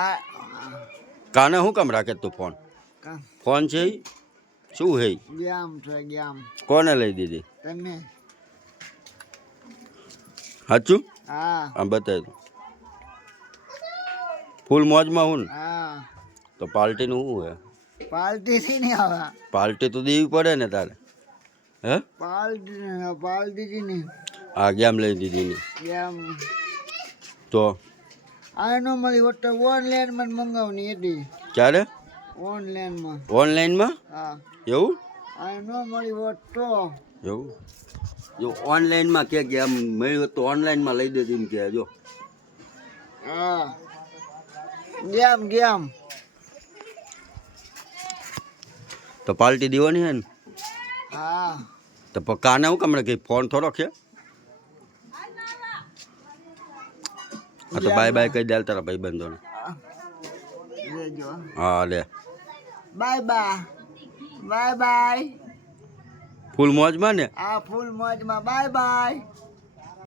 આ કાને શું કામ રાખે તું ફોન ફોન છે ઈ? શું હે ઈ? ગેમ છે ગેમ. કોને લઈ દીધી? તમે. સાચું? હા. આમ બતાવી દઉં. ફૂલ મોજમાં હું ને? હા. તો પાર્ટીનું શું હે? પાર્ટી થી નહીં આવે. પાર્ટી તો દેવી પડે ને તારે. હે? પાર્ટી થી નહીં. આ ગેમ લઈ દીધી ને ગેમ. તો આ નો મળી હોત તો ઓનલાઈન માં મંગાવની હતી. ક્યારે? ઓનલાઈન માં. ઓનલાઈનમાં? હા. એવું? આ નો મળી હોત તો. એવું? જો ઓનલાઈનમાં કે ગેમ મળી હોત તો ઓનલાઈનમાં લઈ દેતી એમ કે જો. હા. Game game. તો પાર્ટી દેવાની હે ને? હા. તો કાને હું કમણે કઈ ફોન થોડો છે? હા તો બાય બાય કહી દે તારા ભાઈ બંધોને. હા લે bye bye. Bye bye. Full મોજમાં ને? આ ફૂલ મોજમાં બાય બાય.